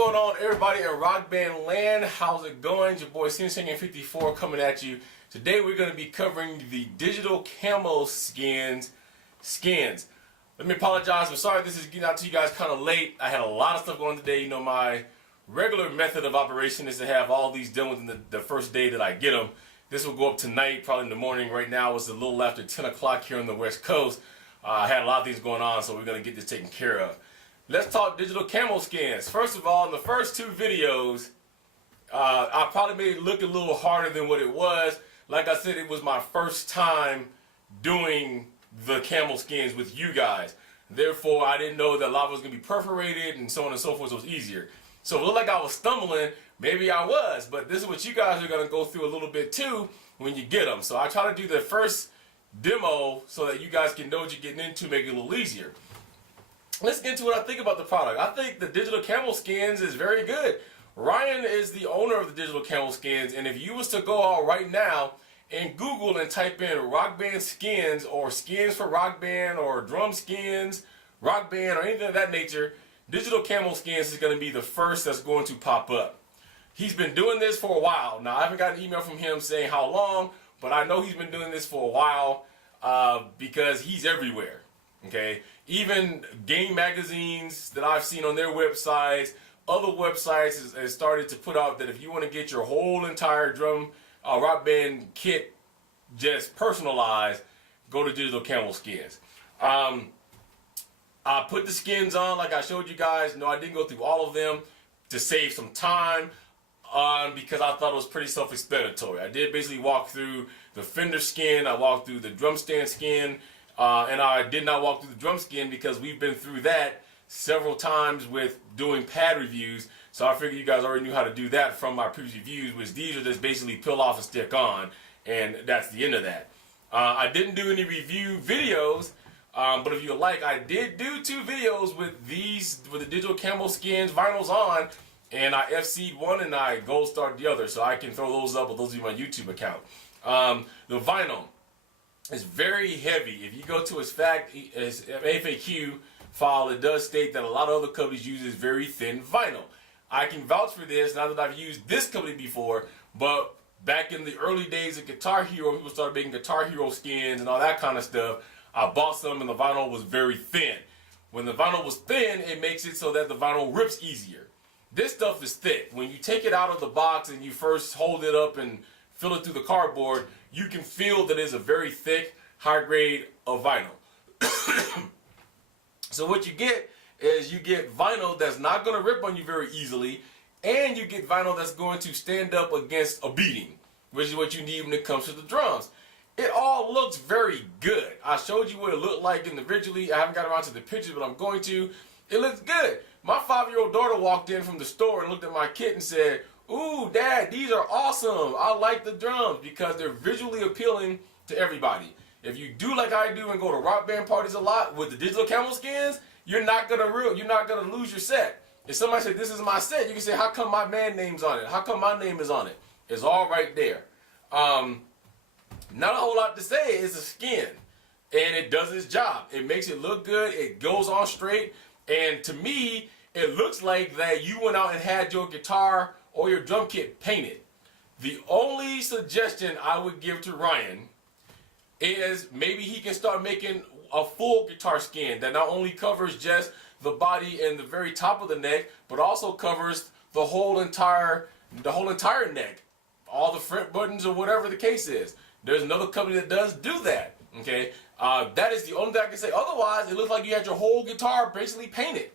going on, everybody in Rock Band land? How's it going? It's your boy Singing54 coming at you. Today we're going to be covering the digital camo skins. Let me apologize. I'm sorry this is getting out to you guys kind of late. I had a lot of stuff going on today. You know, my regular method of operation is to have all these done within the first day that I get them. This will go up tonight, probably in the morning. Right now it's a little after 10 o'clock here on the West Coast. I had a lot of things going on, so we're going to get this taken care of. Let's talk digital camo skins. First of all, in the first two videos, I probably made it look a little harder than what it was. Like I said, it was my first time doing the camo skins with you guys. Therefore, I didn't know that a lot was going to be perforated and so on and so forth, so it was easier. So it looked like I was stumbling. Maybe I was, but this is what you guys are going to go through a little bit too when you get them. So I try to do the first demo so that you guys can know what you're getting into, make it a little easier. Let's get into what I think about the product. I think the digital camo skins is very good. Ryan is the owner of the digital camo skins, and if you was to go out right now and Google and type in Rock Band skins or skins for Rock Band or drum skins, Rock Band or anything of that nature, digital camo skins is going to be the first that's going to pop up. He's been doing this for a while. Now, I haven't got an email from him saying how long, but I know he's been doing this for a while because he's everywhere. Okay, even game magazines that I've seen on their websites, other websites has started to put out that if you want to get your whole entire drum Rock Band kit just personalized, go to digital camo skins. I put the skins on like I showed you guys. No, I didn't go through all of them to save some time because I thought it was pretty self-explanatory. I did basically walk through the Fender skin, I walked through the drum stand skin, and I did not walk through the drum skin because we've been through that several times with doing pad reviews. So I figured you guys already knew how to do that from my previous reviews, which these are just basically peel off and stick on, and that's the end of that. I didn't do any review videos, but if you like, I did do 2 videos with the digital camo skins vinyls on, and I FC'd one and I gold starred the other, so I can throw those up, but those are my YouTube account. The vinyl is very heavy. If you go to his FAQ file, it does state that a lot of other companies use very thin vinyl. I can vouch for this, not that I've used this company before, but back in the early days of Guitar Hero, people started making Guitar Hero skins and all that kind of stuff. I bought some and the vinyl was very thin. When the vinyl was thin, it makes it so that the vinyl rips easier. This stuff is thick. When you take it out of the box and you first hold it up and fill it through the cardboard, you can feel that it's a very thick, high grade of vinyl. So what you get is you get vinyl that's not going to rip on you very easily, and you get vinyl that's going to stand up against a beating, which is what you need when it comes to the drums. It all looks very good. I showed you what it looked like individually. I haven't got around to the pictures, but I'm going to. It looks good. My 5-year-old daughter walked in from the store and looked at my kit and said, "Ooh, Dad, these are awesome. I like the drums," because they're visually appealing to everybody. If you do like I do and go to Rock Band parties a lot with the digital camo skins, you're not gonna lose your set. If somebody said this is my set, you can say, "How come my band name's on it? How come my name is on it?" It's all right there. Not a whole lot to say. It's a skin, and it does its job. It makes it look good. It goes on straight, and to me, it looks like that you went out and had your guitar or your drum kit painted. The only suggestion I would give to Ryan is maybe he can start making a full guitar skin that not only covers just the body and the very top of the neck, but also covers the whole entire neck, all the front buttons or whatever the case is. There's another company that does do that. Okay, that is the only thing I can say. Otherwise, it looks like you had your whole guitar basically painted.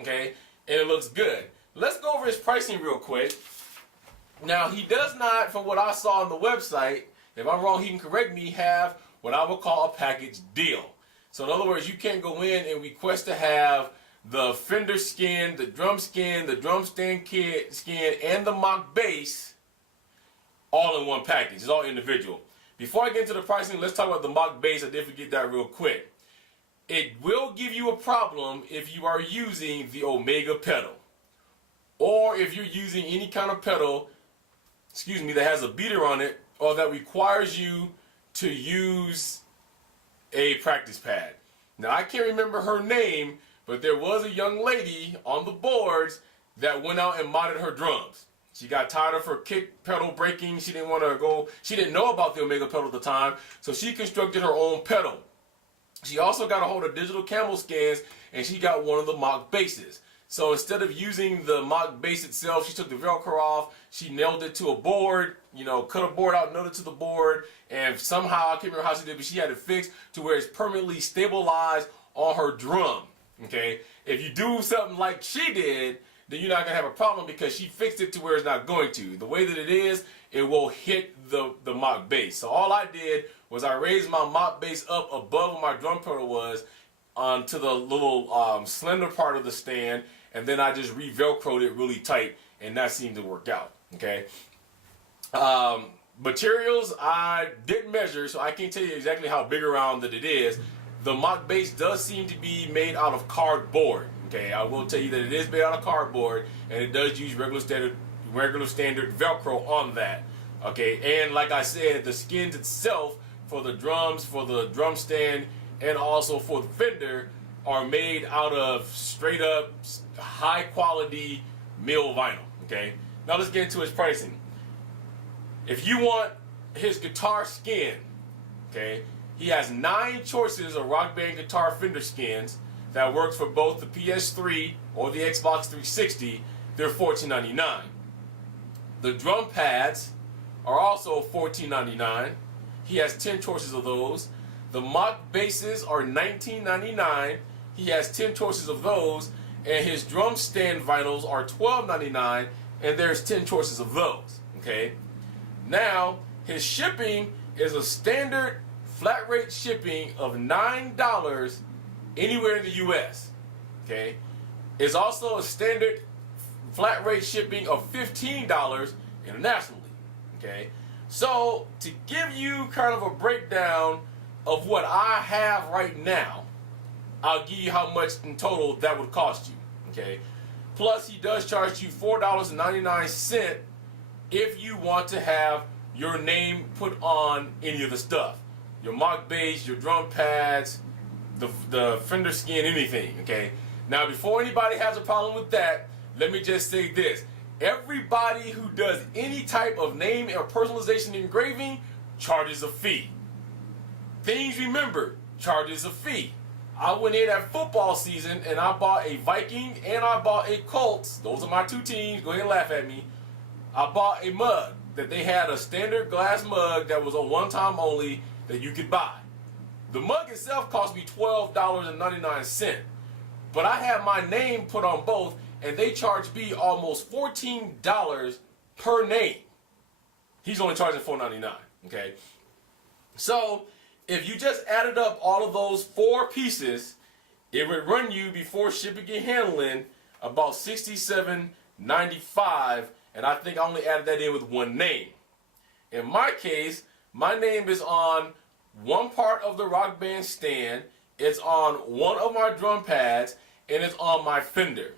Okay, and it looks good. Let's go over his pricing real quick. Now, he does not, from what I saw on the website, if I'm wrong, he can correct me, have what I would call a package deal. So in other words, you can't go in and request to have the Fender skin, the drum stand kit skin, and the mock bass all in one package. It's all individual. Before I get into the pricing, let's talk about the mock bass. I did forget that real quick. It will give you a problem if you are using the Omega pedal, or if you're using any kind of pedal, that has a beater on it, or that requires you to use a practice pad. Now, I can't remember her name, but there was a young lady on the boards that went out and modded her drums. She got tired of her kick pedal breaking. She didn't want to go. She didn't know about the Omega pedal at the time, so she constructed her own pedal. She also got a hold of digital camo scans, and she got one of the mock basses. So instead of using the mock bass itself, she took the Velcro off, she nailed it to a board, cut a board out, nailed it to the board, and somehow, I can't remember how she did, but she had it fixed to where it's permanently stabilized on her drum, okay? If you do something like she did, then you're not going to have a problem because she fixed it to where it's not going to. The way that it is, it will hit the mock bass. So all I did was I raised my mock bass up above where my drum pedal was onto the little slender part of the stand, and then I just re-velcroed it really tight, and that seemed to work out, okay? Materials, I didn't measure, so I can't tell you exactly how big around that it is. The mock bass does seem to be made out of cardboard, okay? I will tell you that it is made out of cardboard, and it does use regular standard Velcro on that, okay? And like I said, the skins itself for the drums, for the drum stand, and also for the fender are made out of straight up high quality mill vinyl, okay? Now let's get into his pricing. If you want his guitar skin, okay, he has 9 choices of Rock Band guitar fender skins that works for both the PS3 or the Xbox 360. They're $14.99. The drum pads are also $14.99. He has 10 choices of those. The mock basses are $19.99. He has 10 choices of those. And his drum stand vinyls are $12.99, and there's 10 choices of those, okay? Now, his shipping is a standard flat rate shipping of $9 anywhere in the US, okay? It's also a standard flat rate shipping of $15 internationally, okay? So, to give you kind of a breakdown of what I have right now, I'll give you how much in total that would cost you, okay? Plus, he does charge you $4.99 if you want to have your name put on any of the stuff. Your mock bass, your drum pads, the fender skin, anything, okay? Now, before anybody has a problem with that, let me just say this. Everybody who does any type of name or personalization engraving charges a fee. Things Remembered charges a fee. I went in at football season and I bought a Viking and I bought a Colts. Those are my 2 teams. Go ahead and laugh at me. I bought a mug that they had, a standard glass mug that was a one-time only that you could buy. The mug itself cost me $12.99. But I had my name put on both, and they charged me almost $14 per name. He's only charging $4.99, okay? So, if you just added up all of those 4 pieces, it would run you, before shipping and handling, about $67.95, and I think I only added that in with one name. In my case, my name is on one part of the Rock Band stand, it's on one of my drum pads, and it's on my fender.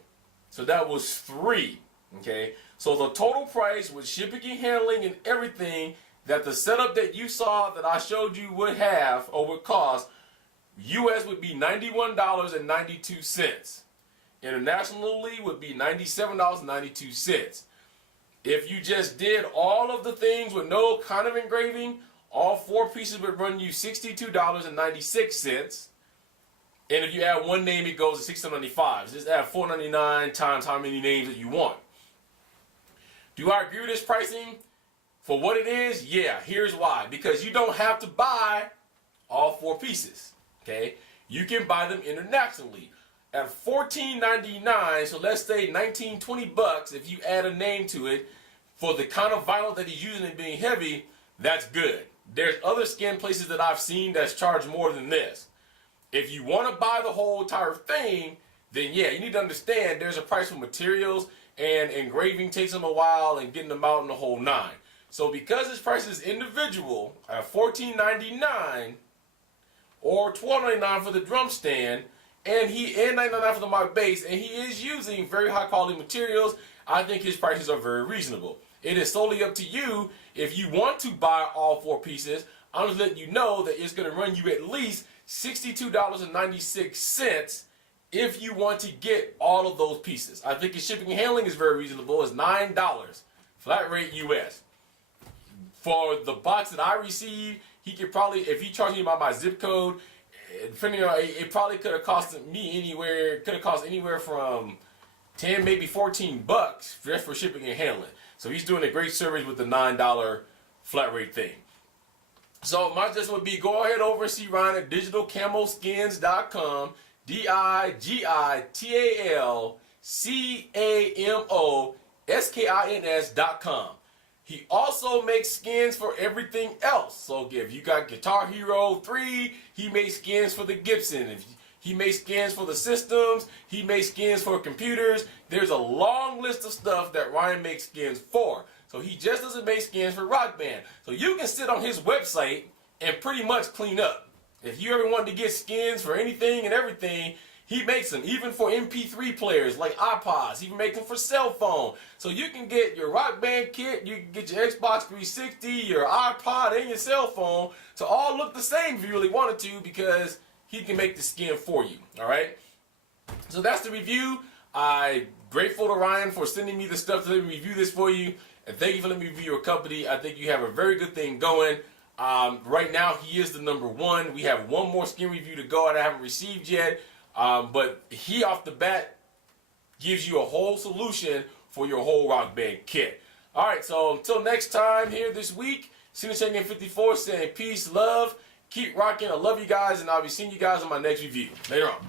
So that was 3, okay? So the total price with shipping and handling and everything, that the setup that you saw that I showed you would have or would cost, US would be $91.92. Internationally would be $97.92. If you just did all of the things with no kind of engraving, all 4 pieces would run you $62.96. And if you add one name, it goes to $6.95. Just add $4.99 times how many names that you want. Do I agree with this pricing? For what it is, yeah, here's why. Because you don't have to buy all 4 pieces, okay? You can buy them internationally. At $14.99, so let's say $19, $20, if you add a name to it, for the kind of vinyl that he's using and being heavy, that's good. There's other skin places that I've seen that's charged more than this. If you want to buy the whole entire thing, then yeah, you need to understand there's a price for materials, and engraving takes them a while, and getting them out in the whole 9. So because his price is individual at $14.99 or $12.99 for the drum stand, and $9.99 for the mock bass, and he is using very high quality materials, I think his prices are very reasonable. It is solely up to you if you want to buy all 4 pieces. I'm just letting you know that it's going to run you at least $62.96 if you want to get all of those pieces. I think his shipping and handling is very reasonable. It's $9 flat rate US. For the box that I received, he could probably, if he charged me by my zip code, depending on, it probably could have cost me anywhere from 10, maybe 14 bucks just for shipping and handling. So he's doing a great service with the $9 flat rate thing. So my suggestion would be go ahead over and see Ryan at digitalcamoskins.com. digitalcamoskins.com. He also makes skins for everything else. So if you got Guitar Hero 3, he makes skins for the Gibson. If he makes skins for the systems, he makes skins for computers. There's a long list of stuff that Ryan makes skins for. So he just doesn't make skins for Rock Band. So you can sit on his website and pretty much clean up. If you ever wanted to get skins for anything and everything, he makes them, even for MP3 players like iPods. He makes them for cell phone. So you can get your Rock Band kit, you can get your Xbox 360, your iPod, and your cell phone to all look the same if you really wanted to, because he can make the skin for you. All right? So that's the review. I'm grateful to Ryan for sending me the stuff to let me review this for you. And thank you for letting me review your company. I think you have a very good thing going. Right now, he is the #1. We have one more skin review to go that I haven't received yet. But he, off the bat, gives you a whole solution for your whole Rock Band kit. All right, so until next time here this week, Senior54 saying peace, love, keep rocking. I love you guys, and I'll be seeing you guys on my next review. Later on.